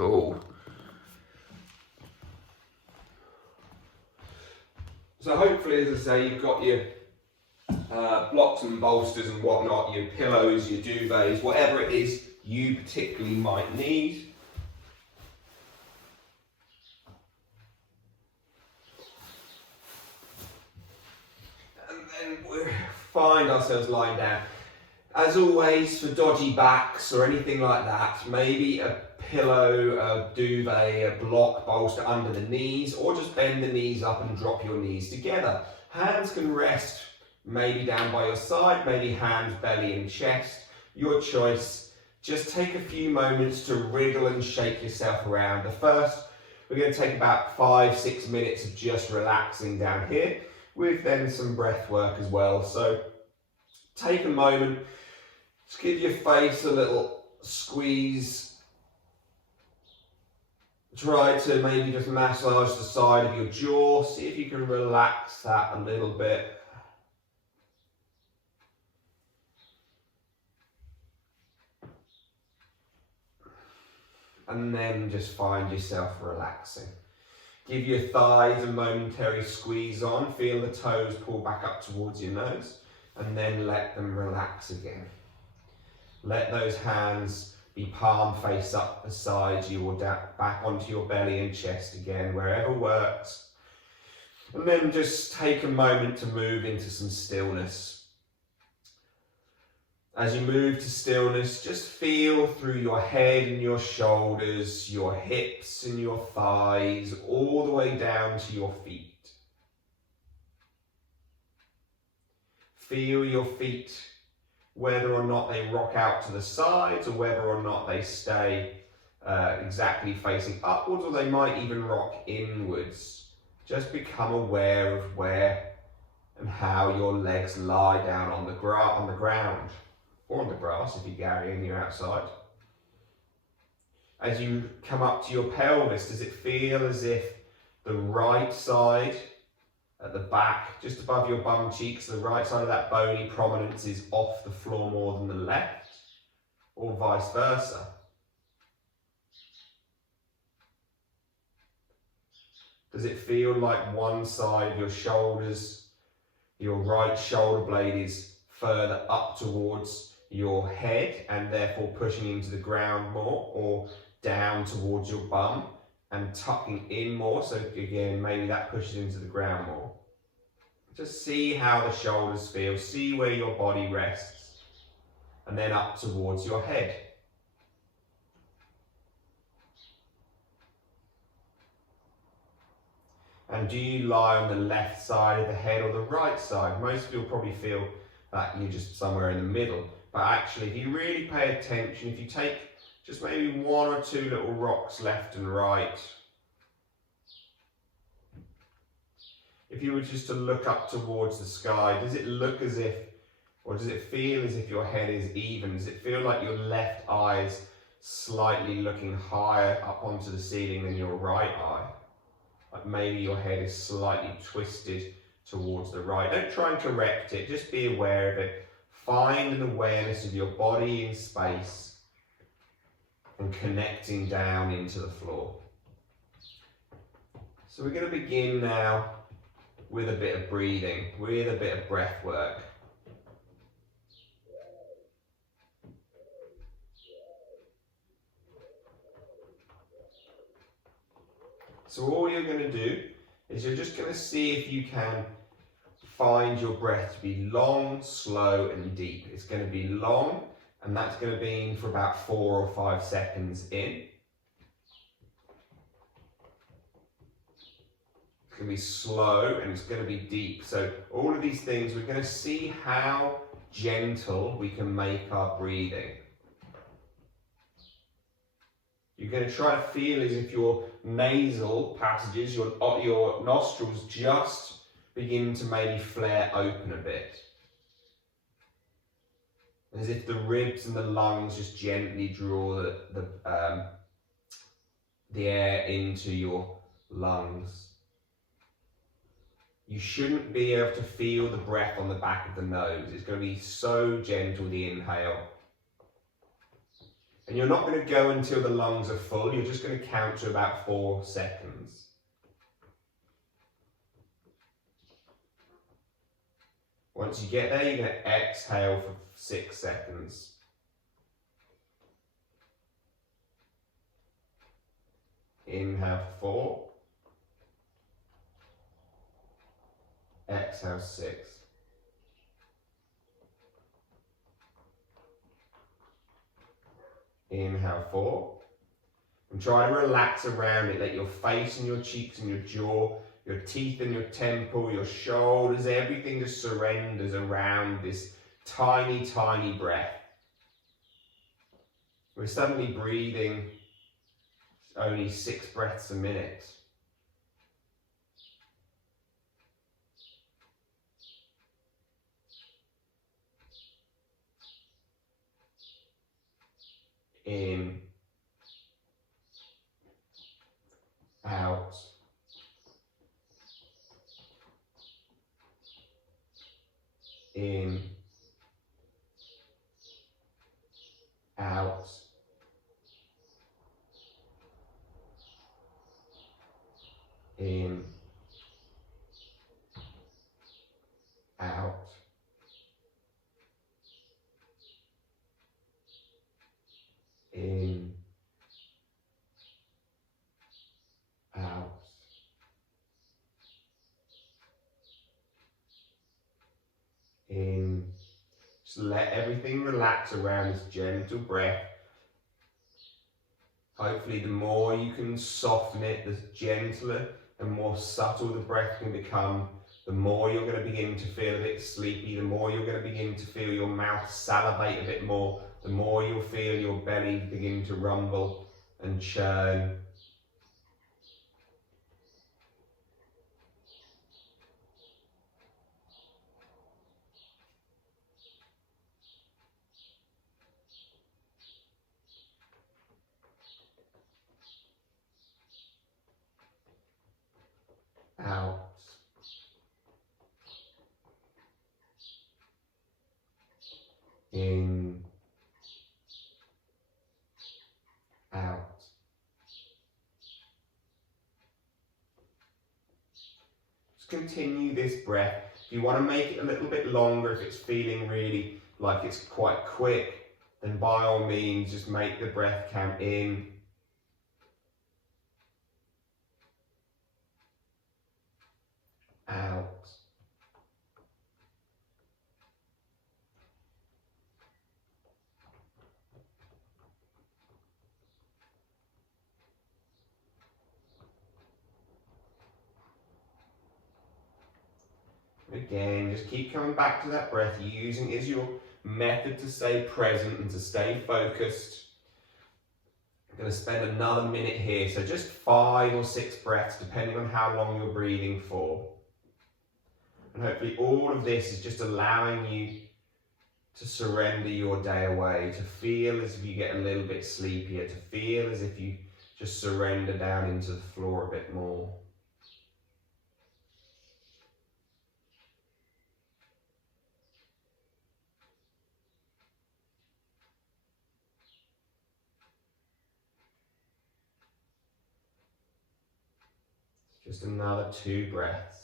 Cool. So hopefully, as I say, you've got your blocks and bolsters and whatnot, your pillows, your duvets, whatever it is you particularly might need. And then we'll find ourselves lying down. As always, for dodgy backs or anything like that, maybe a pillow, a duvet, a block bolster under the knees, or just bend the knees up and drop your knees together. Hands can rest maybe down by your side, maybe hands, belly and chest, your choice. Just take a few moments to wriggle and shake yourself around. The first, we're going to take about 5-6 minutes of just relaxing down here, with then some breath work as well. So take a moment, just give your face a little squeeze. Try to maybe just massage the side of your jaw, see if you can relax that a little bit. And then just find yourself relaxing. Give your thighs a momentary squeeze on, feel the toes pull back up towards your nose, and then let them relax again. Let those hands be palm face up beside you or back onto your belly and chest again, wherever works. And then just take a moment to move into some stillness. As you move to stillness, just feel through your head and your shoulders, your hips and your thighs, all the way down to your feet. Feel your feet, whether or not they rock out to the sides or whether or not they stay exactly facing upwards, or they might even rock inwards. Just become aware of where and how your legs lie down on the ground. Or on the grass if you're Gary and you're outside. As you come up to your pelvis, does it feel as if the right side at the back, just above your bum cheeks, the right side of that bony prominence is off the floor more than the left, or vice versa? Does it feel like one side of your shoulders, your right shoulder blade is further up towards your head and therefore pushing into the ground more, or down towards your bum and tucking in more? So again, maybe that pushes into the ground more. Just see how the shoulders feel, see where your body rests, and then up towards your head. And do you lie on the left side of the head or the right side? Most of you will probably feel that you're just somewhere in the middle. But actually, if you really pay attention, if you take just maybe 1 or 2 little rocks left and right, if you were just to look up towards the sky, does it look as if, or does it feel as if your head is even? Does it feel like your left eye is slightly looking higher up onto the ceiling than your right eye? Like maybe your head is slightly twisted towards the right. Don't try and correct it, just be aware of it. Find an awareness of your body in space and connecting down into the floor. So we're going to begin now with a bit of breathing, with a bit of breath work. So all you're going to do is you're just going to see if you can find your breath to be long, slow and deep. It's going to be long, and that's going to be for about 4 or 5 seconds in. It's going to be slow and it's going to be deep. So all of these things, we're going to see how gentle we can make our breathing. You're going to try to feel as if your nasal passages, your nostrils just begin to maybe flare open a bit. As if the ribs and the lungs just gently draw the air into your lungs. You shouldn't be able to feel the breath on the back of the nose. It's going to be so gentle, the inhale. And you're not going to go until the lungs are full, you're just going to count to about 4 seconds. Once you get there, you're going to exhale for 6 seconds. Inhale for 4. Exhale 6. Inhale 4. And try to relax around it. Let your face and your cheeks and your jaw, your teeth and your temple, your shoulders, everything just surrenders around this tiny, tiny breath. We're suddenly breathing only 6 breaths a minute. In, out, in, out, in, out, in, out, in. Just let everything relax around this gentle breath. Hopefully the more you can soften it, the gentler and more subtle the breath can become, the more you're going to begin to feel a bit sleepy, the more you're going to begin to feel your mouth salivate a bit more, the more you'll feel your belly begin to rumble and churn. Out. In. Out. Just continue this breath. If you want to make it a little bit longer, if it's feeling really like it's quite quick, then by all means just make the breath count in. Out. Again, just keep coming back to that breath, using it as your method to stay present and to stay focused. I'm going to spend another minute here, so just 5 or 6 breaths, depending on how long you're breathing for. And hopefully all of this is just allowing you to surrender your day away, to feel as if you get a little bit sleepier, to feel as if you just surrender down into the floor a bit more. Just another 2 breaths.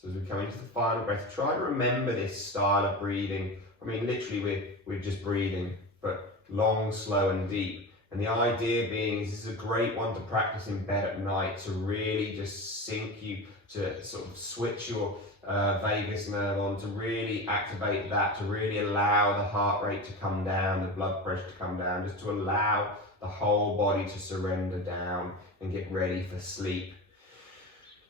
So as we come into the final breath, try to remember this style of breathing. I mean, literally we're just breathing, but long, slow and deep. And the idea being is this is a great one to practice in bed at night, to really just sink you, to sort of switch your vagus nerve on, to really activate that, to really allow the heart rate to come down, the blood pressure to come down, just to allow the whole body to surrender down and get ready for sleep.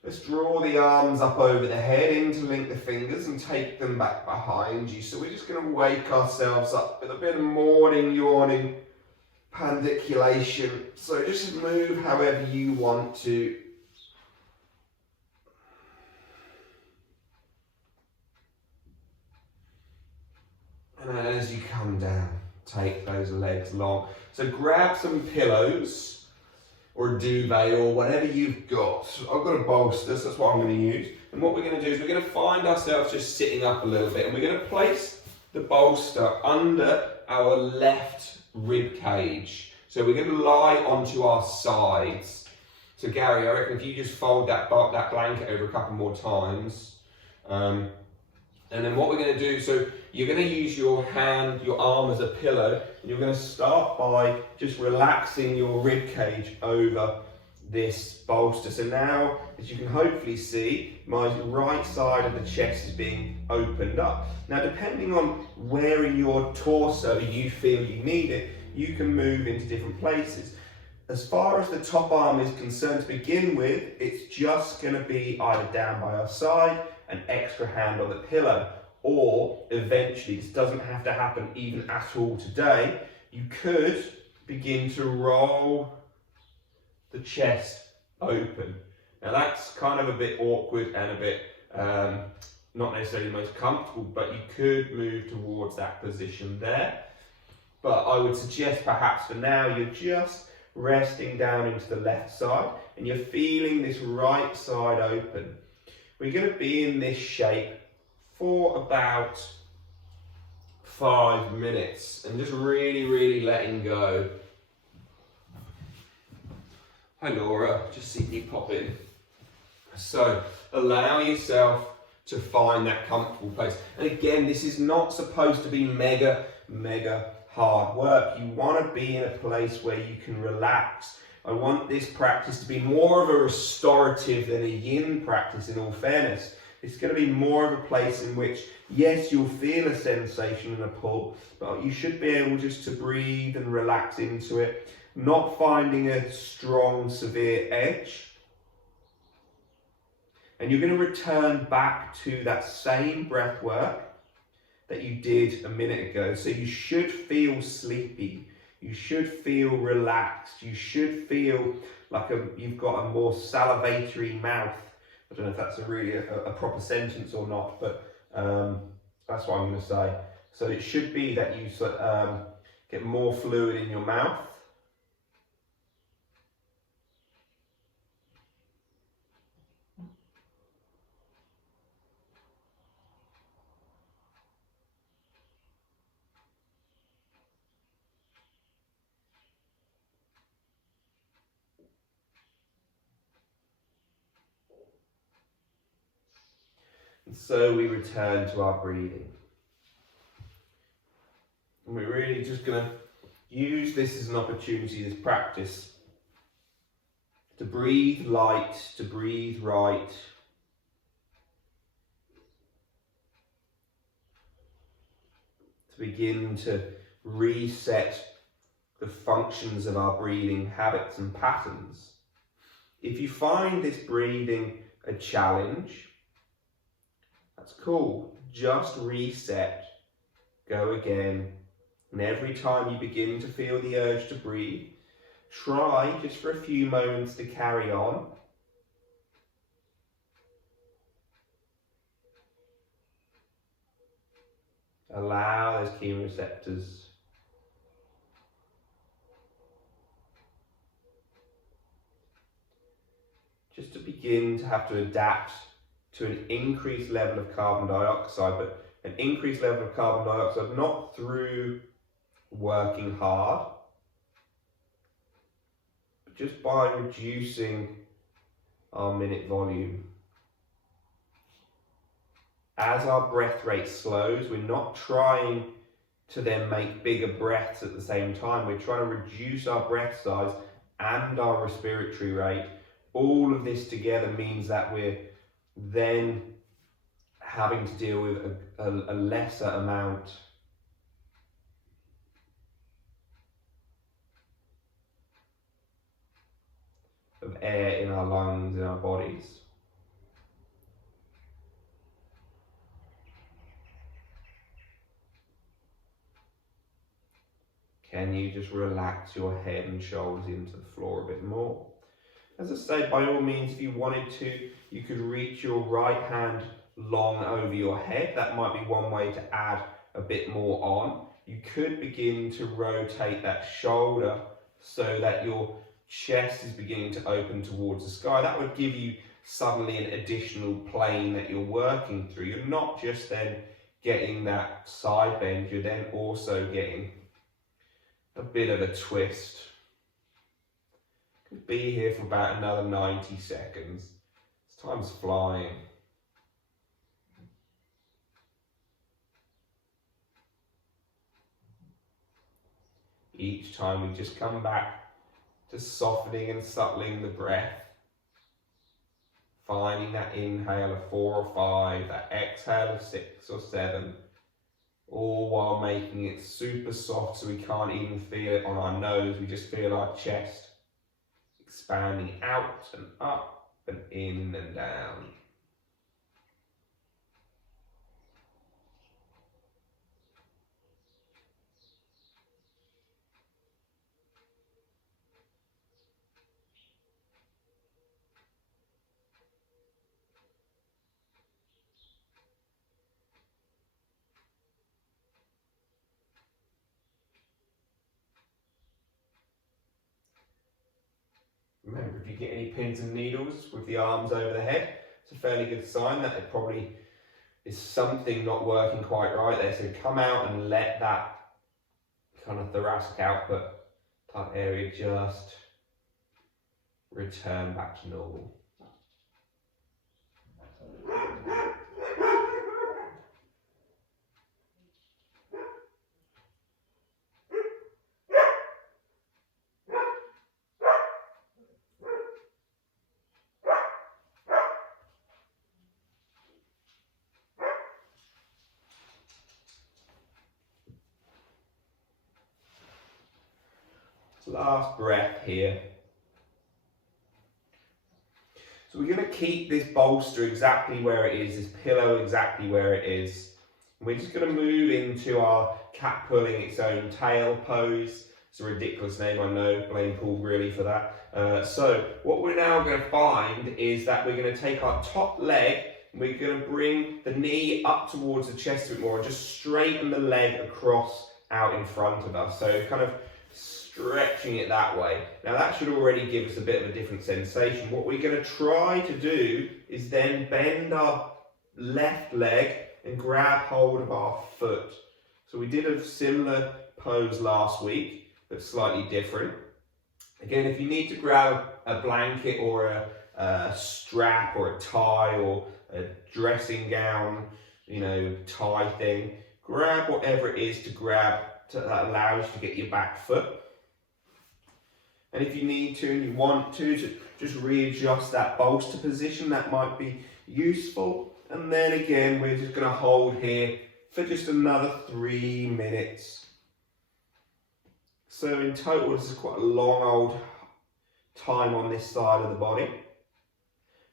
Let's draw the arms up over the head, interlink the fingers and take them back behind you. So we're just going to wake ourselves up with a bit of morning yawning, pandiculation. So just move however you want to. And as you come down, take those legs long. So grab some pillows or a duvet or whatever you've got. I've got a bolster, so that's what I'm going to use. And what we're going to do is we're going to find ourselves just sitting up a little bit, and we're going to place the bolster under our left rib cage. So we're going to lie onto our sides. So Gary, I reckon if you just fold that blanket over a couple more times, and then what we're going to do, so you're going to use your arm as a pillow, and you're going to start by just relaxing your rib cage over this bolster. So now, as you can hopefully see, my right side of the chest is being opened up. Now, depending on where in your torso you feel you need it, you can move into different places. As far as the top arm is concerned, to begin with, it's just going to be either down by our side, an extra hand on the pillow, or eventually, this doesn't have to happen even at all today, you could begin to roll the chest open. Now that's kind of a bit awkward and a bit not necessarily the most comfortable, but you could move towards that position there. But I would suggest perhaps for now you're just resting down into the left side and you're feeling this right side open. We're going to be in this shape for about 5 minutes and just really letting go. Hi Laura, just see you pop in. So allow yourself to find that comfortable place. And again, this is not supposed to be mega hard work. You want to be in a place where you can relax. I want this practice to be more of a restorative than a yin practice, in all fairness. It's going to be more of a place in which, yes, you'll feel a sensation and a pull, but you should be able just to breathe and relax into it, not finding a strong, severe edge. And you're going to return back to that same breath work that you did a minute ago. So you should feel sleepy. You should feel relaxed. You should feel like you've got a more salivatory mouth. I don't know if that's a proper sentence or not, but that's what I'm going to say. So it should be that you get more fluid in your mouth. And so we return to our breathing. And we're really just going to use this as an opportunity, this practice, to breathe light, to breathe right. To begin to reset the functions of our breathing habits and patterns. If you find this breathing a challenge, that's cool. Just reset, go again. And every time you begin to feel the urge to breathe, try just for a few moments to carry on. Allow those chemoreceptors just to begin to have to adapt to an increased level of carbon dioxide, but an increased level of carbon dioxide not through working hard, but just by reducing our minute volume. As our breath rate slows, we're not trying to then make bigger breaths at the same time. We're trying to reduce our breath size and our respiratory rate. All of this together means that we're then having to deal with a lesser amount of air in our lungs, in our bodies. Can you just relax your head and shoulders into the floor a bit more? As I say, by all means, if you wanted to, you could reach your right hand long over your head. That might be one way to add a bit more on. You could begin to rotate that shoulder so that your chest is beginning to open towards the sky. That would give you suddenly an additional plane that you're working through. You're not just then getting that side bend, you're then also getting a bit of a twist. Could be here for about another 90 seconds. Time's flying. Each time we just come back to softening and subtling the breath. Finding that inhale of 4 or 5, that exhale of 6 or 7, all while making it super soft so we can't even feel it on our nose. We just feel our chest expanding out and up and in and down. Remember, if you get any pins and needles with the arms over the head, it's a fairly good sign that it probably is something not working quite right there. So come out and let that kind of thoracic output type area just return back to normal. Last breath here. So we're going to keep this bolster exactly where it is, this pillow exactly where it is. And we're just going to move into our cat pulling its own tail pose. It's a ridiculous name, I know, blame Paul really for that. So what we're now going to find is that we're going to take our top leg and we're going to bring the knee up towards the chest a bit more and just straighten the leg across out in front of us. So kind of stretching it that way. Now that should already give us a bit of a different sensation. What we're going to try to do is then bend our left leg and grab hold of our foot. So we did a similar pose last week, but slightly different. Again, if you need to grab a blanket or a strap or a tie or a dressing gown, tie thing, grab whatever it is to grab that allows you to get your back foot. And if you need to and you want to just readjust that bolster position, that might be useful. And then again, we're just going to hold here for just another 3 minutes. So in total, this is quite a long old time on this side of the body.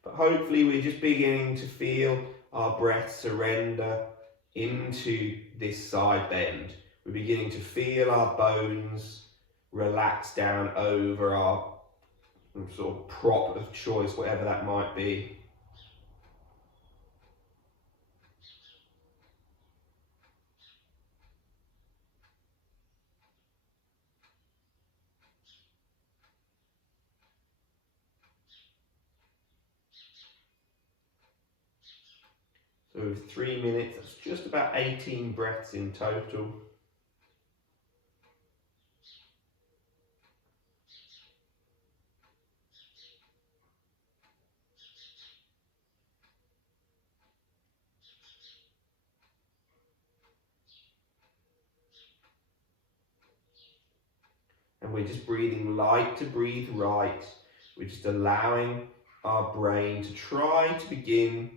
But hopefully we're just beginning to feel our breath surrender into this side bend. We're beginning to feel our bones relax down over our sort of prop of choice, whatever that might be. So with 3 minutes, that's just about 18 breaths in total. And we're just breathing light to breathe right. We're just allowing our brain to try to begin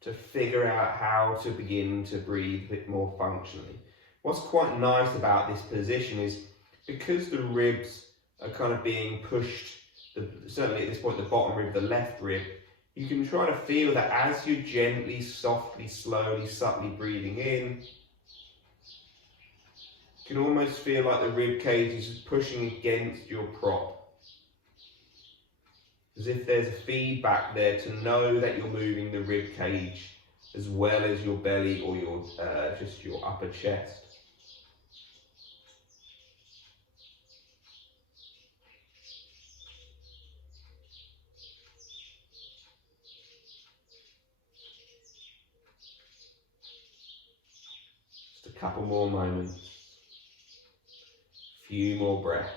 to figure out how to begin to breathe a bit more functionally. What's quite nice about this position is because the ribs are kind of being pushed, certainly at this point the bottom rib, the left rib, you can try to feel that as you're gently, softly, slowly, subtly breathing in, you can almost feel like the rib cage is just pushing against your prop. As if there's a feedback there to know that you're moving the rib cage as well as your belly or your just your upper chest. a couple more moments, a few more breaths.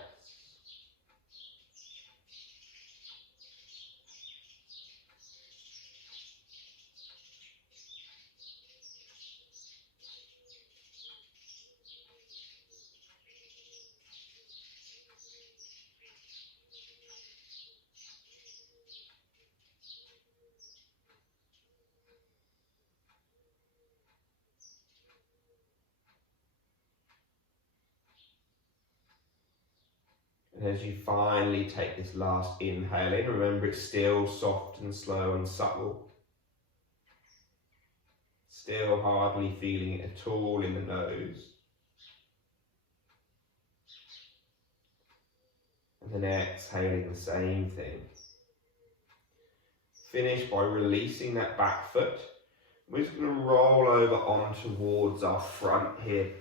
And as you finally take this last inhale in, remember it's still soft and slow and subtle. Still hardly feeling it at all in the nose. And then exhaling the same thing. Finish by releasing that back foot. We're just going to roll over on towards our front here.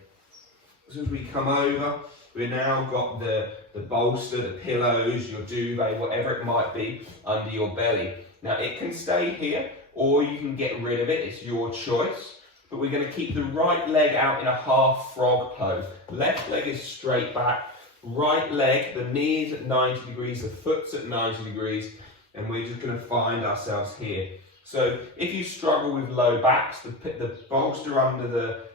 So as we come over, we've now got the bolster, the pillows, your duvet, whatever it might be, under your belly. Now it can stay here, or you can get rid of it, it's your choice. But we're going to keep the right leg out in a half frog pose. Left leg is straight back, right leg, the knees at 90 degrees, the foot's at 90 degrees, and we're just going to find ourselves here. So if you struggle with low backs, the bolster under the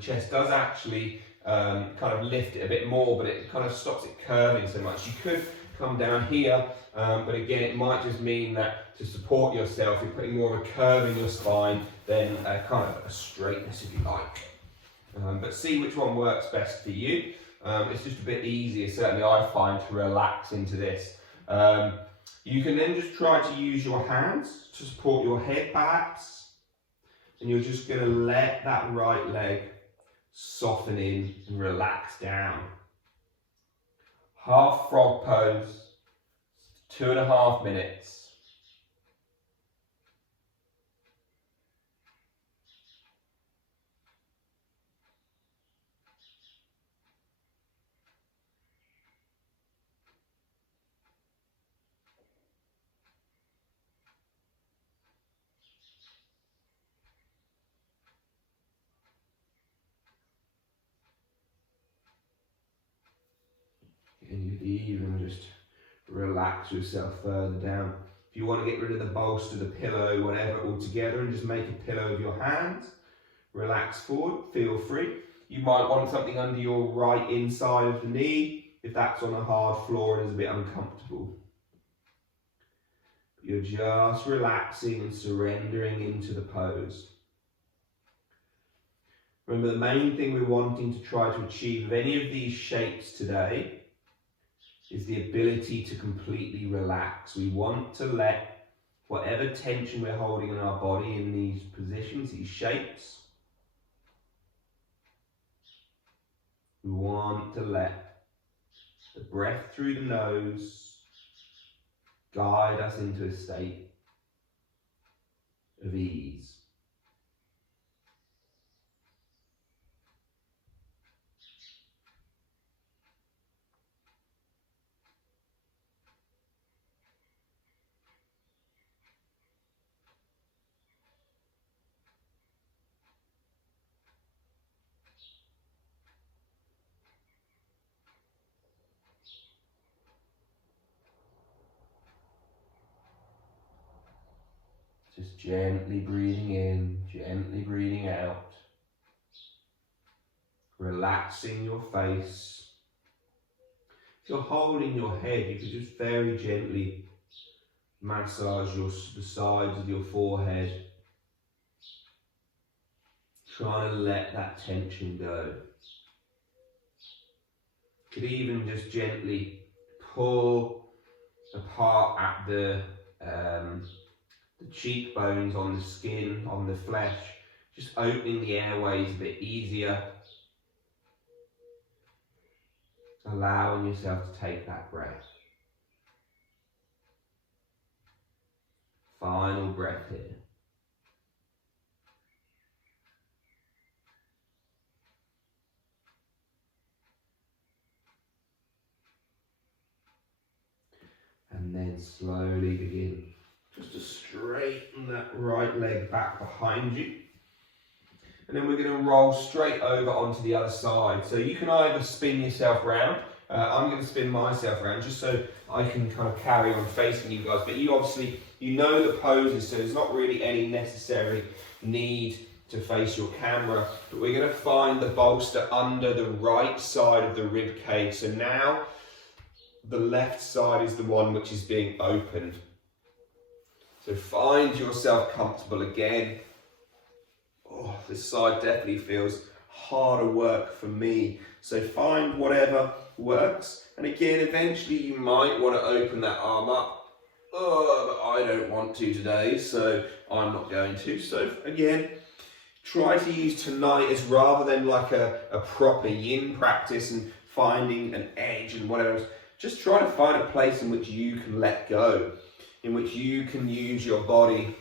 chest does actually kind of lift it a bit more, but it kind of stops it curving so much. You could come down here, but again, it might just mean that to support yourself, you're putting more of a curve in your spine than a kind of a straightness, if you like. But see which one works best for you. It's just a bit easier, certainly I find, to relax into this. You can then just try to use your hands to support your head perhaps, and you're just going to let that right leg soften in and relax down. Half frog pose, 2.5 minutes. And you could even just relax yourself further down. If you want to get rid of the bolster, the pillow, whatever, altogether, and just make a pillow of your hands, relax forward, feel free. You might want something under your right inside of the knee, if that's on a hard floor and is a bit uncomfortable. You're just relaxing and surrendering into the pose. Remember, the main thing we're wanting to try to achieve of any of these shapes today is the ability to completely relax. We want to let whatever tension we're holding in our body in these positions, these shapes, we want to let the breath through the nose guide us into a state of ease. Just gently breathing in, gently breathing out. Relaxing your face. If you're holding your head, you could just very gently massage the sides of your forehead. Trying to let that tension go. You could even just gently pull apart at the cheekbones, on the skin, on the flesh, just opening the airways a bit easier, allowing yourself to take that breath. Final breath here. And then slowly begin just to straighten that right leg back behind you. and then we're going to roll straight over onto the other side. So you can either spin yourself round. I'm going to spin myself around just so I can kind of carry on facing you guys. But you obviously, you know the poses, so there's not really any necessary need to face your camera. But we're going to find the bolster under the right side of the rib cage. So now the left side is the one which is being opened. So find yourself comfortable again. Oh, this side definitely feels harder work for me. So find whatever works. And again, eventually you might want to open that arm up. Oh, but I don't want to today, so I'm not going to. So again, try to use tonight as rather than like a proper yin practice and finding an edge and whatever else. Just try to find a place in which you can let go, in which you can use your body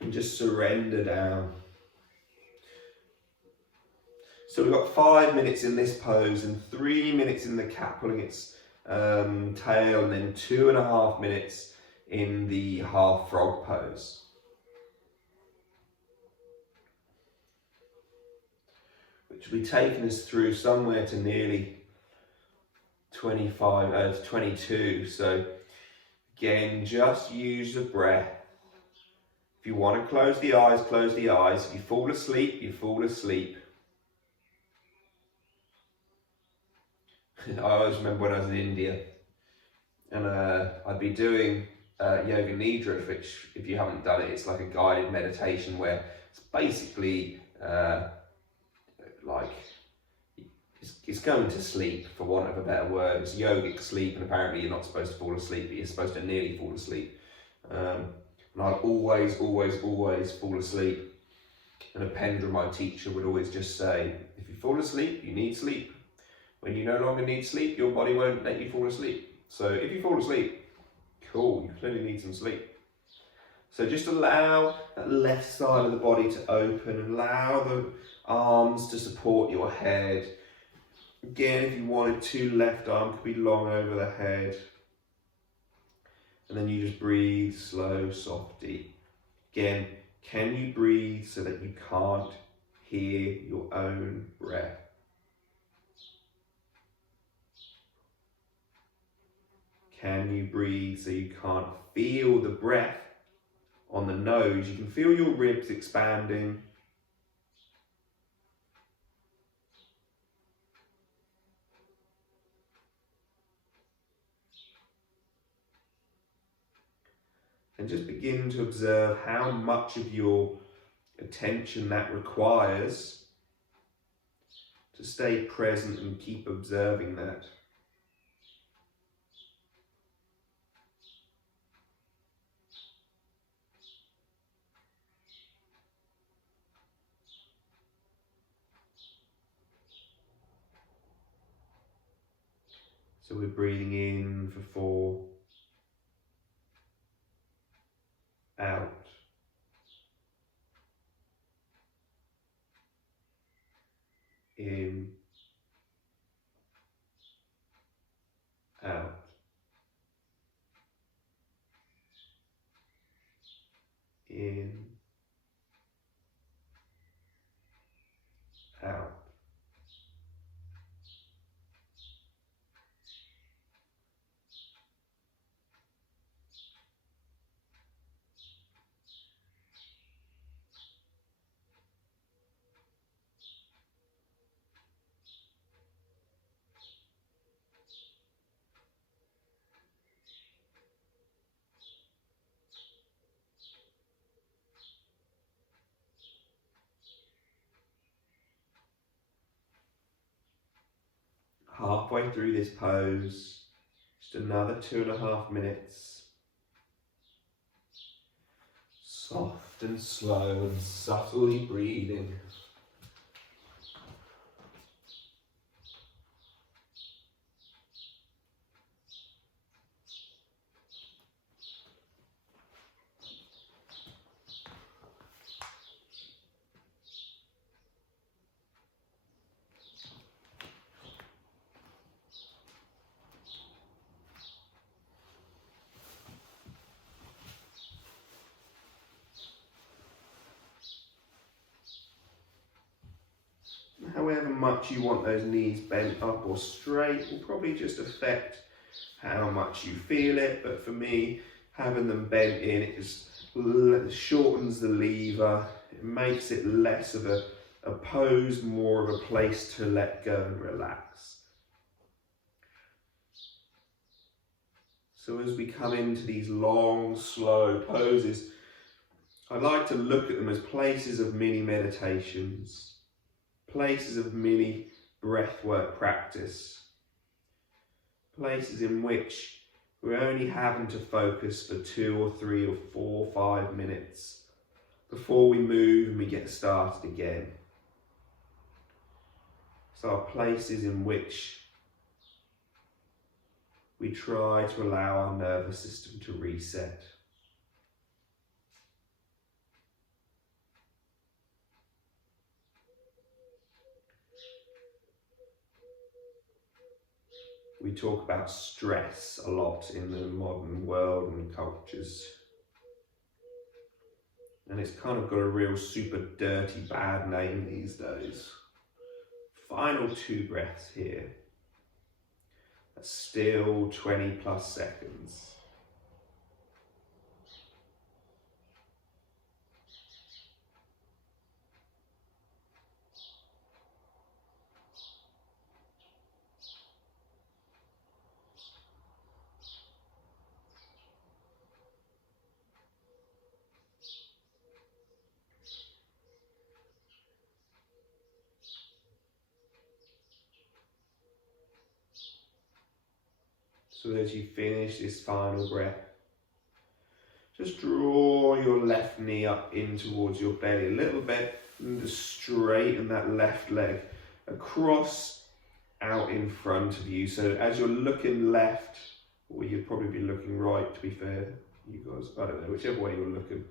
and just surrender down. So we've got 5 minutes in this pose and 3 minutes in the cat pulling its tail, and then 2.5 minutes in the half frog pose. Which will be taking us through somewhere to nearly 22. So again, just use the breath. If you want to close the eyes, close the eyes. If you fall asleep, you fall asleep. I always remember when I was in India and I'd be doing yoga nidra, which if you haven't done it, it's like a guided meditation where it's basically like it's going to sleep, for want of a better word. It's yogic sleep, and apparently you're not supposed to fall asleep, but you're supposed to nearly fall asleep. And I'd always fall asleep. And Apendra, my teacher, would always just say, if you fall asleep, you need sleep. When you no longer need sleep, your body won't let you fall asleep. So if you fall asleep, cool, you clearly need some sleep. So just allow that left side of the body to open, and allow the arms to support your head. Again, if you wanted to, left arm could be long over the head. And then you just breathe slow, soft, deep. Again, can you breathe so that you can't hear your own breath? Can you breathe so you can't feel the breath on the nose? You can feel your ribs expanding. And just begin to observe how much of your attention that requires to stay present and keep observing that. So we're breathing in for 4, out, in, out, in, out. Halfway through this pose, just another 2.5 minutes. Soft and slow and subtly breathing. much you want those knees bent up or straight will probably just affect how much you feel it, but for me, having them bent in, it just shortens the lever, it makes it less of a pose, more of a place to let go and relax. So as we come into these long, slow poses, I like to look at them as places of mini meditations, places of mini breathwork practice, places in which we're only having to focus for 2 or 3 or 4 or 5 minutes before we move and we get started again. So are places in which we try to allow our nervous system to reset. We talk about stress a lot in the modern world and cultures. And it's kind of got a real super dirty, bad name these days. Final 2 breaths here. That's still 20 plus seconds. So as you finish this final breath, just draw your left knee up in towards your belly a little bit and just straighten that left leg across out in front of you. So as you're looking left, or you'd probably be looking right to be fair, you guys, I don't know, whichever way you're looking.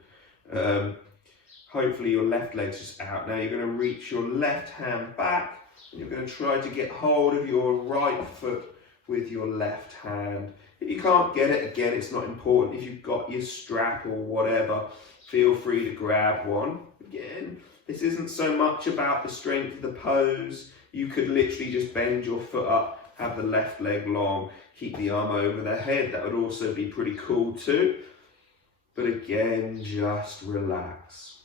Hopefully your left leg's just out. Now you're going to reach your left hand back and you're going to try to get hold of your right foot with your left hand. If you can't get it, again, it's not important. If you've got your strap or whatever, feel free to grab one. Again, this isn't so much about the strength of the pose. You could literally just bend your foot up, have the left leg long, keep the arm over the head. That would also be pretty cool too. But again, just relax.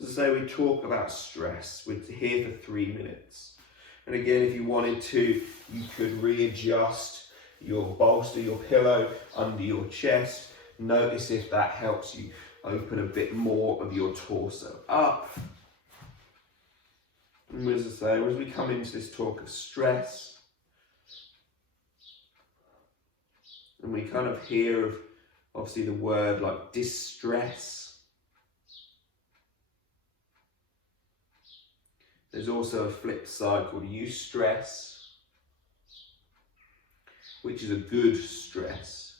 As I say, we talk about stress. We're here for 3 minutes. And again, if you wanted to, you could readjust your bolster, your pillow under your chest. Notice if that helps you open a bit more of your torso up. And as I say, as we come into this talk of stress, and we kind of hear of, obviously, the word like distress. There's also a flip side called eustress, which is a good stress.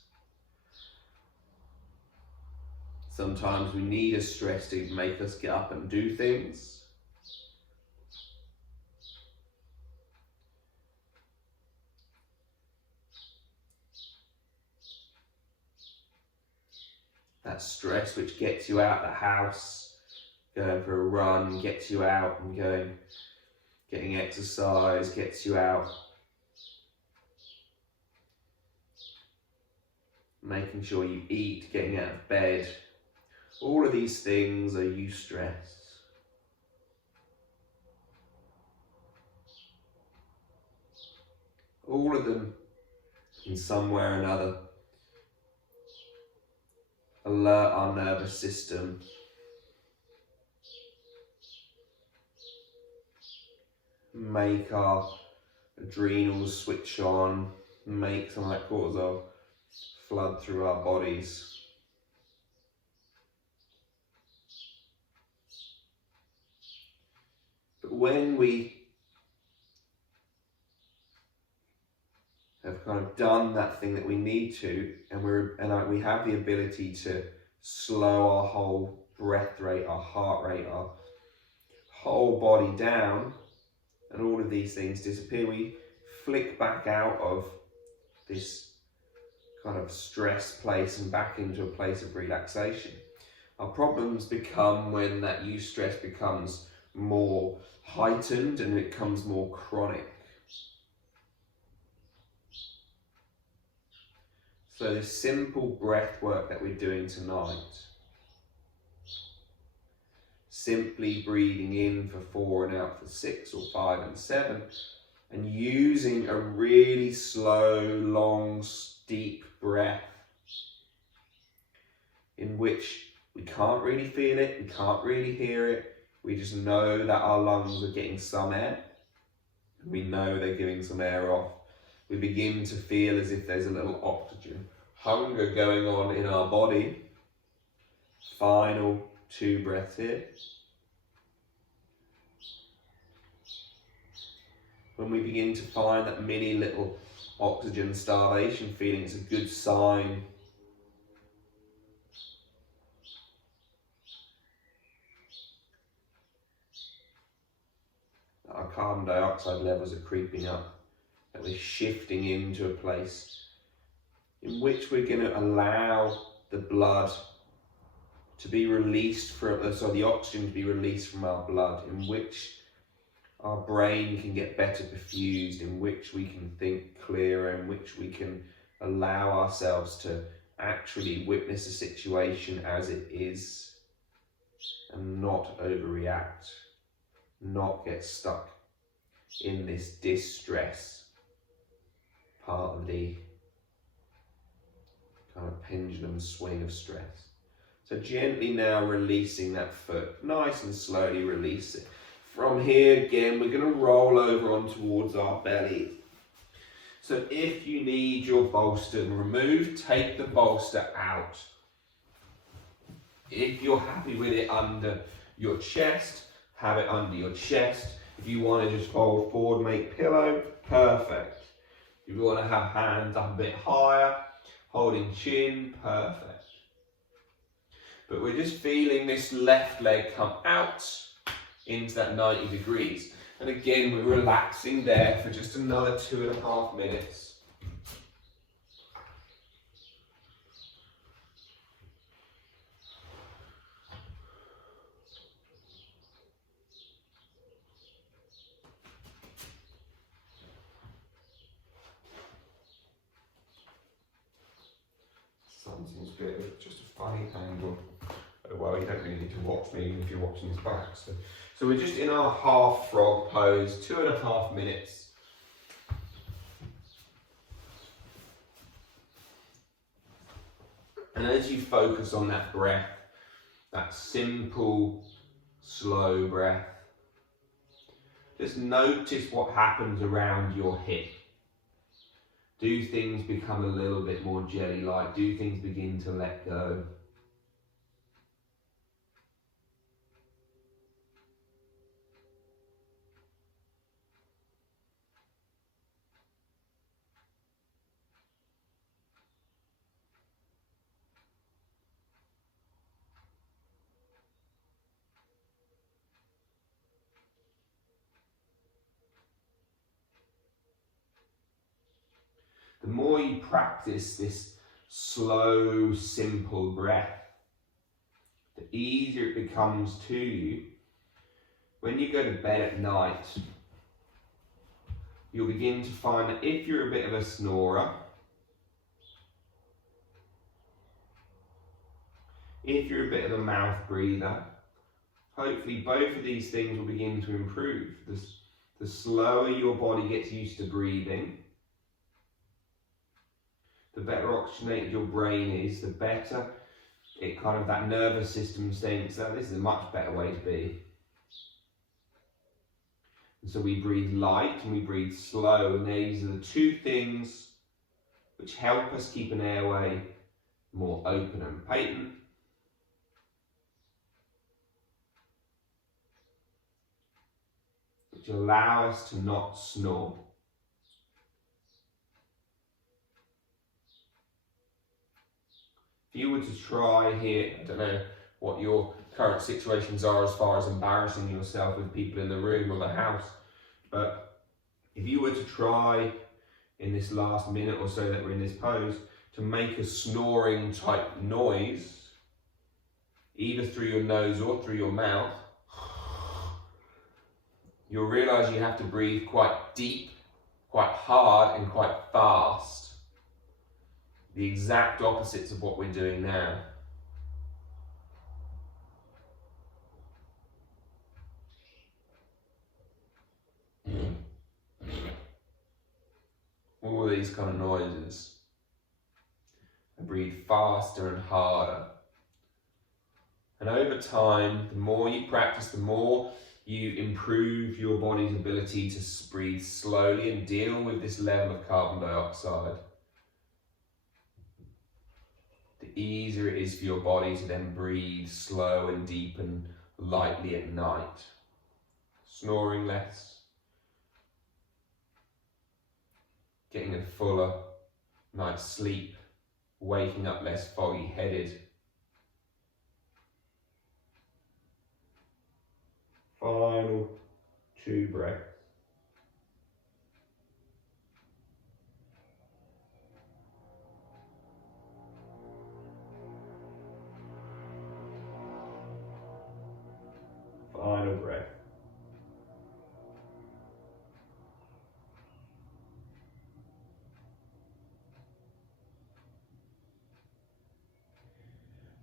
Sometimes we need a stress to make us get up and do things. That stress which gets you out of the house, going for a run, gets you out and getting exercise, gets you out. Making sure you eat, getting out of bed. All of these things are eustress. All of them, in some way or another, alert our nervous system make our adrenals switch on, make some of that cortisol flood through our bodies. But when we have kind of done that thing that we need to, and we have the ability to slow our whole breath rate, our heart rate, our whole body down, and all of these things disappear, we flick back out of this kind of stress place and back into a place of relaxation. Our problems become when that eustress becomes more heightened and it becomes more chronic. So this simple breath work that we're doing tonight, simply breathing in for 4 and out for 6 or 5 and 7, and using a really slow, long, deep breath in which we can't really feel it, we can't really hear it, we just know that our lungs are getting some air, and we know they're giving some air off. We begin to feel as if there's a little oxygen hunger going on in our body. Final 2 breaths here. When we begin to find that mini little oxygen starvation feeling, it's a good sign. That our carbon dioxide levels are creeping up, that we're shifting into a place in which we're going to allow the blood to be released from, so the oxygen to be released from our blood, in which our brain can get better perfused, in which we can think clearer, in which we can allow ourselves to actually witness a situation as it is and not overreact, not get stuck in this distress part of the kind of pendulum swing of stress. So gently now releasing that foot, nice and slowly release it. From here again, we're going to roll over on towards our belly. So if you need your bolster removed, take the bolster out. If you're happy with it under your chest, have it under your chest. If you want to just fold forward, make pillow, perfect. If you want to have hands up a bit higher, holding chin, perfect. But we're just feeling this left leg come out into that 90 degrees. And again, we're relaxing there for just another 2.5 minutes. Something's a bit of just a funny angle. Oh, well, you don't really need to watch me if you're watching this back. So we're just in our half frog pose, 2.5 minutes. And as you focus on that breath, that simple, slow breath, just notice what happens around your hip. Do things become a little bit more jelly-like? Do things begin to let go? The more you practice this slow, simple breath, the easier it becomes to you. When you go to bed at night, you'll begin to find that if you're a bit of a snorer, if you're a bit of a mouth breather, hopefully both of these things will begin to improve. The slower your body gets used to breathing, the better oxygenated your brain is, the better it kind of, that nervous system thinks, oh, this is a much better way to be. And so we breathe light and we breathe slow, and these are the two things which help us keep an airway more open and patent. Which allow us to not snore. If you were to try here, I don't know what your current situations are as far as embarrassing yourself with people in the room or the house, but if you were to try in this last minute or so that we're in this pose to make a snoring type noise, either through your nose or through your mouth, you'll realise you have to breathe quite deep, quite hard and quite fast. The exact opposites of what we're doing now. All these kind of noises. I breathe faster and harder. And over time, the more you practice, the more you improve your body's ability to breathe slowly and deal with this level of carbon dioxide. The easier it is for your body to then breathe slow and deep and lightly at night. Snoring less. Getting a fuller night's sleep. Waking up less foggy-headed. Final 2 breaths. Final breath.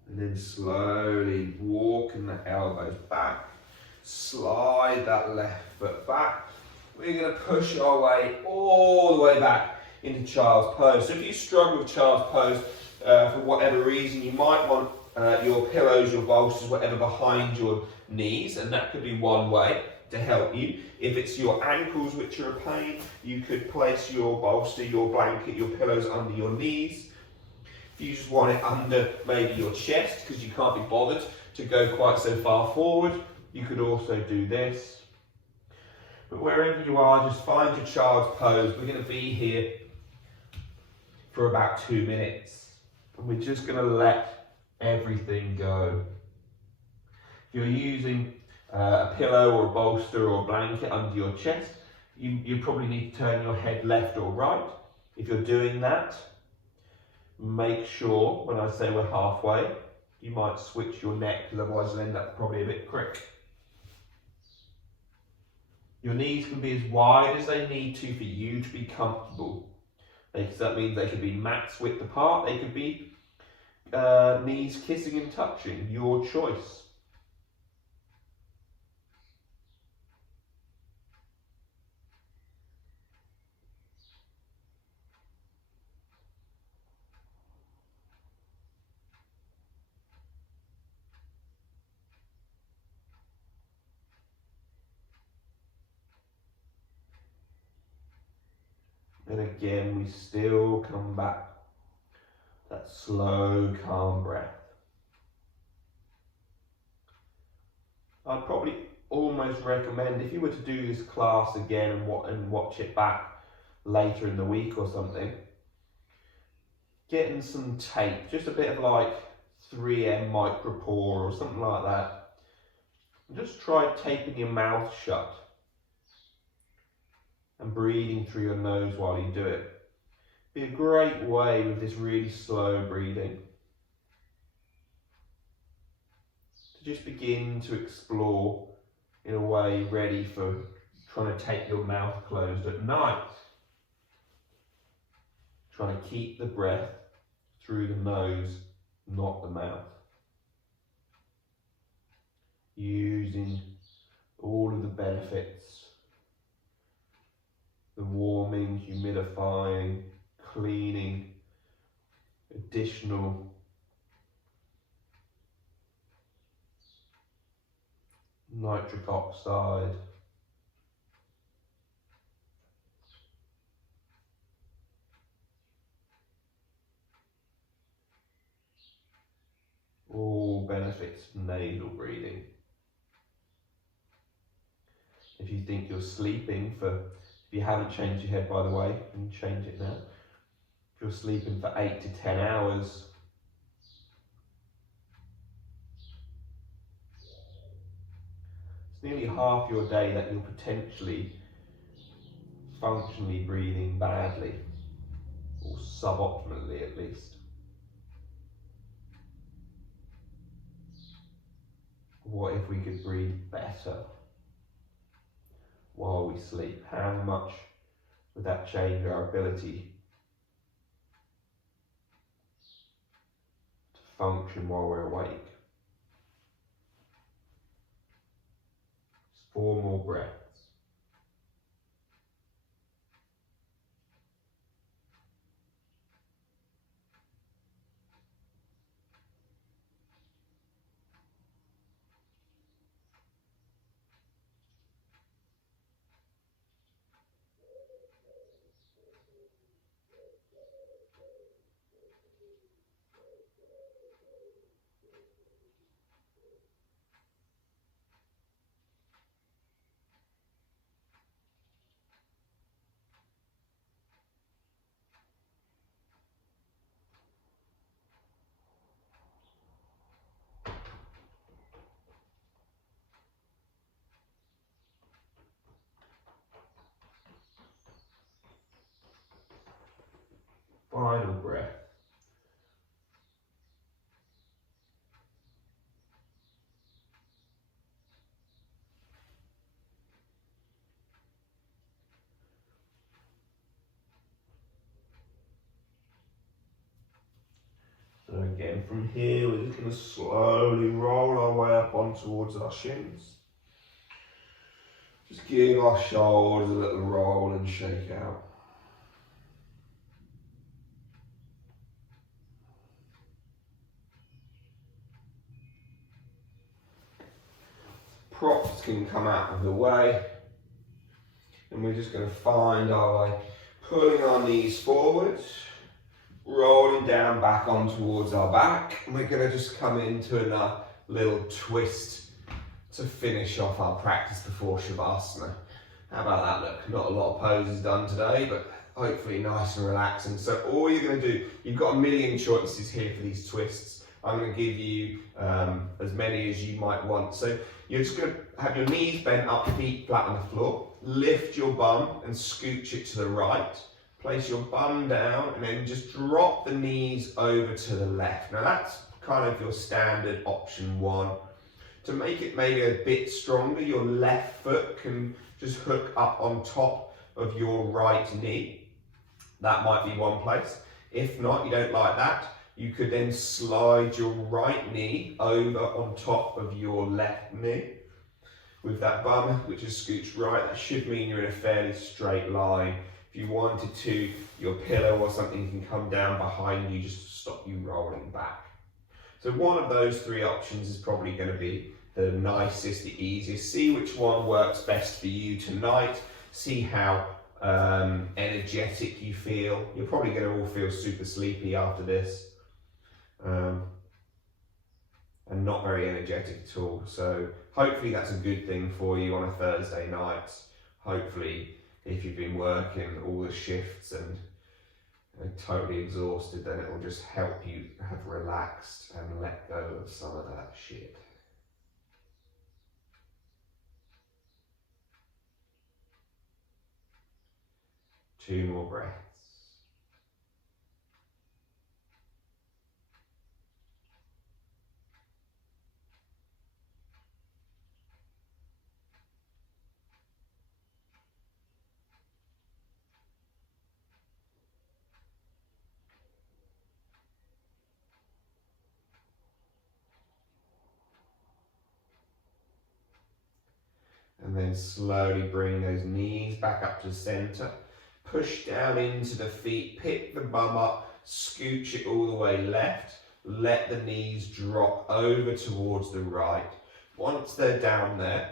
And then slowly walking the elbows back. Slide that left foot back. We're going to push our way all the way back into child's pose. So if you struggle with child's pose for whatever reason, you might want your pillows, your bolsters, whatever behind your knees, and that could be one way to help you. If it's your ankles which are a pain, you could place your bolster, your blanket, your pillows under your knees. If you just want it under maybe your chest because you can't be bothered to go quite so far forward, you could also do this. But wherever you are, just find your child's pose. We're going to be here for about 2 minutes. And we're just going to let everything go. If you're using a pillow or a bolster or a blanket under your chest, you probably need to turn your head left or right. If you're doing that, make sure when I say we're halfway, you might switch your neck because otherwise you'll end up probably a bit crick. Your knees can be as wide as they need to for you to be comfortable. That means they could be max width apart, they could be knees kissing and touching, your choice. And again, we still come back. That slow, calm breath. I'd probably almost recommend, if you were to do this class again and watch it back later in the week or something, getting some tape, just a bit of like 3M micropore or something like that. And just try taping your mouth shut and breathing through your nose while you do it. Be a great way with this really slow breathing to just begin to explore in a way ready for trying to take your mouth closed at night. Trying to keep the breath through the nose, not the mouth. Using all of the benefits, the warming, humidifying, cleaning, additional nitric oxide, all benefits of nasal breathing. If you think you're sleeping if you haven't changed your head by the way, you can change it now. If you're sleeping for 8 to 10 hours, it's nearly half your day that you're potentially functionally breathing badly, or suboptimally at least. What if we could breathe better? while we sleep? How much would that change our ability to function while we're awake? Just 4 more breaths. Final breath. So again, from here, we're just going to slowly roll our way up on towards our shins. Just give our shoulders a little roll and shake out. Props can come out of the way. And we're just going to find our way, pulling our knees forwards, rolling down back on towards our back. And we're going to just come into a little twist to finish off our practice before Shavasana. How about that look? Not a lot of poses done today, but hopefully nice and relaxing. So all you're going to do, you've got a million choices here for these twists. I'm going to give you as many as you might want. So you're just going to have your knees bent up, feet flat on the floor. Lift your bum and scooch it to the right. Place your bum down and then just drop the knees over to the left. Now that's kind of your standard option 1. To make it maybe a bit stronger, your left foot can just hook up on top of your right knee. That might be one place. If not, you don't like that, you could then slide your right knee over on top of your left knee. With that bum, which is scooched right, that should mean you're in a fairly straight line. If you wanted to, your pillow or something can come down behind you just to stop you rolling back. So one of those 3 options is probably going to be the nicest, the easiest. See which one works best for you tonight. See how energetic you feel. You're probably going to all feel super sleepy after this. And not very energetic at all. So hopefully that's a good thing for you on a Thursday night. Hopefully if you've been working all the shifts and totally exhausted, then it will just help you have relaxed and let go of some of that shit. Two more breaths. And then slowly bring those knees back up to center. Push down into the feet, pick the bum up, scooch it all the way left. Let the knees drop over towards the right. Once they're down there,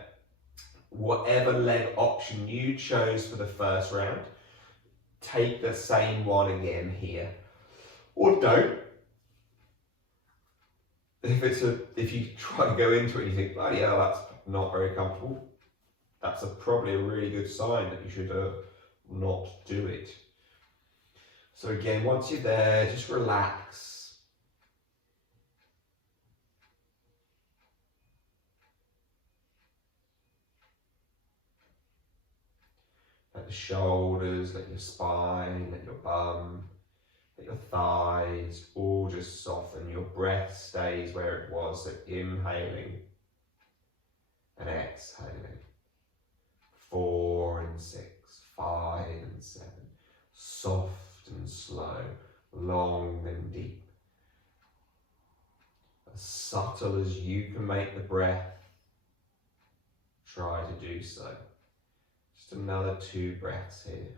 whatever leg option you chose for the first round, take the same one again here. Or don't. If you try to go into it and you think, bloody hell, that's not very comfortable, that's probably a really good sign that you should not do it. So again, once you're there, just relax. Let the shoulders, let your spine, let your bum, let your thighs all just soften. Your breath stays where it was, so inhaling and exhaling. 4, soft and slow, long and deep. As subtle as you can make the breath, try to do so. Just another 2 breaths here.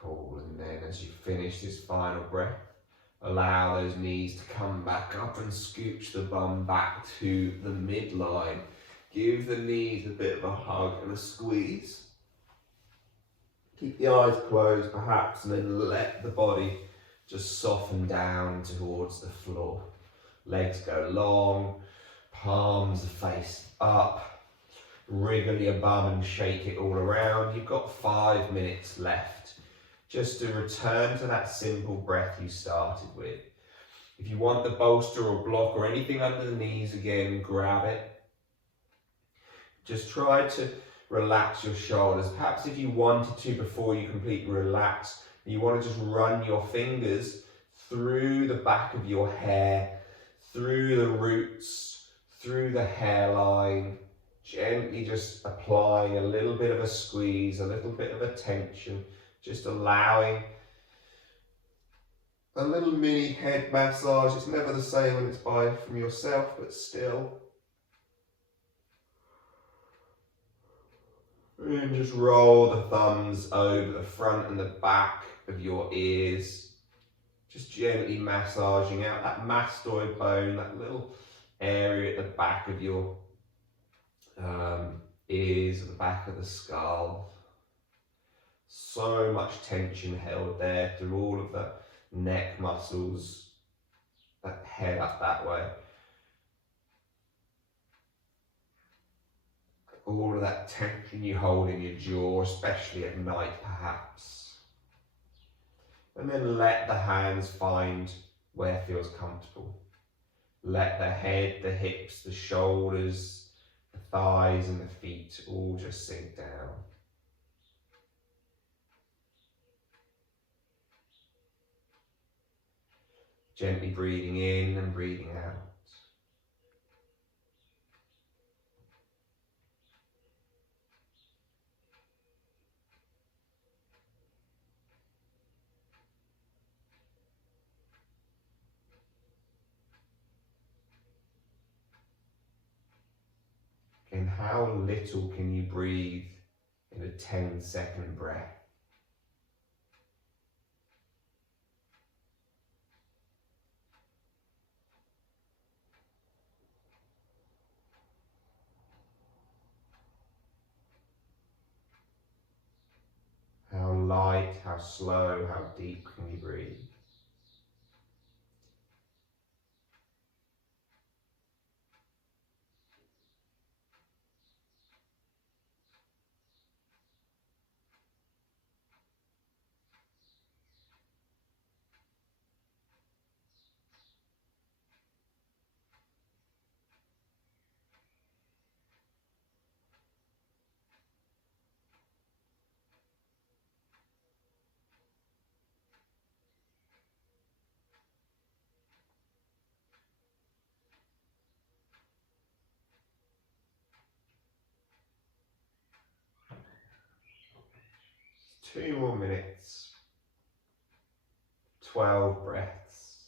Cool, and then as you finish this final breath, allow those knees to come back up and scooch the bum back to the midline. Give the knees a bit of a hug and a squeeze. Keep the eyes closed perhaps, and then let the body just soften down towards the floor. Legs go long, palms are faced up. Wriggle your bum and shake it all around. You've got 5 minutes left just to return to that simple breath you started with. If you want the bolster or block or anything under the knees again, grab it. Just try to relax your shoulders. Perhaps if you wanted to, before you completely relax, you want to just run your fingers through the back of your hair, through the roots, through the hairline, gently just applying a little bit of a squeeze, a little bit of a tension, just allowing a little mini head massage. It's never the same when it's from yourself, but still. And just roll the thumbs over the front and the back of your ears. Just gently massaging out that mastoid bone, that little area at the back of your ears, at the back of the skull. So much tension held there through all of the neck muscles that head up that way. All of that tension you hold in your jaw, especially at night perhaps. And then let the hands find where feels comfortable. Let the head, the hips, the shoulders, the thighs and the feet all just sink down. Gently breathing in and breathing out. And how little can you breathe in a 10-second breath? How light, how slow, how deep can you breathe? Two more minutes, 12 breaths.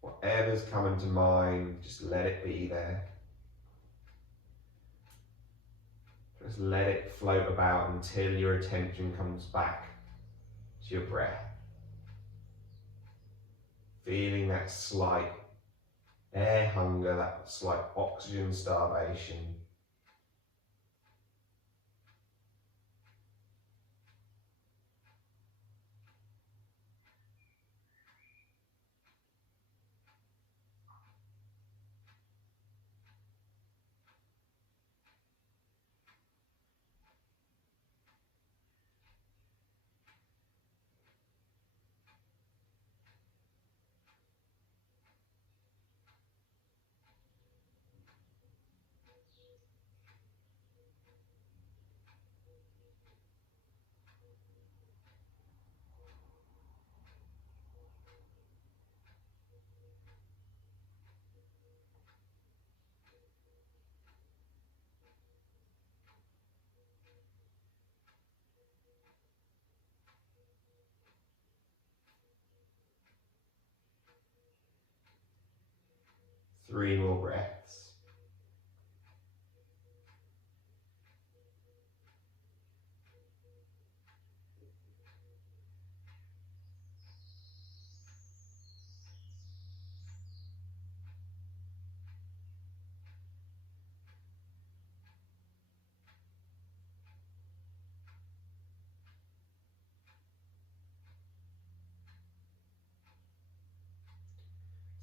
Whatever's coming to mind, just let it be there. Just let it float about until your attention comes back to your breath. Feeling that slight air hunger, that slight oxygen starvation. 3 more breaths.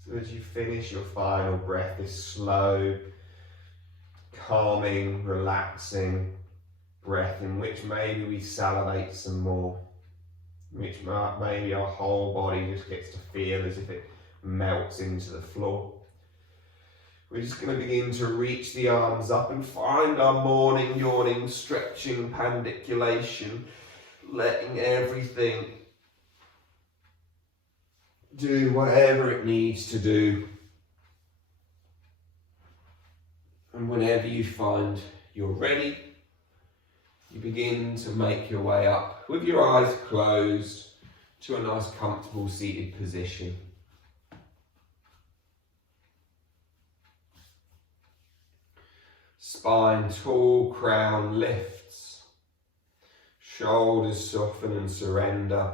So as you finish your final breath, this slow, calming, relaxing breath in which maybe we salivate some more, in which maybe our whole body just gets to feel as if it melts into the floor. We're just going to begin to reach the arms up and find our morning yawning, stretching, pandiculation, letting everything do whatever it needs to do. And whenever you find you're ready, you begin to make your way up with your eyes closed to a nice comfortable seated position. Spine tall, crown lifts, shoulders soften and surrender.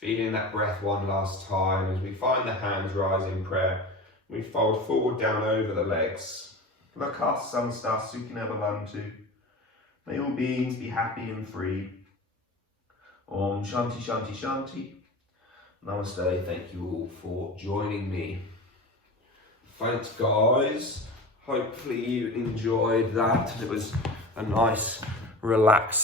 Feeling that breath one last time as we find the hands rise in prayer. We fold forward down over the legs. Lakasana Samasta Sukhina Bhavantu. May all beings be happy and free. Om Shanti Shanti Shanti. Namaste. Thank you all for joining me. Thanks guys. Hopefully you enjoyed that. It was a nice relaxed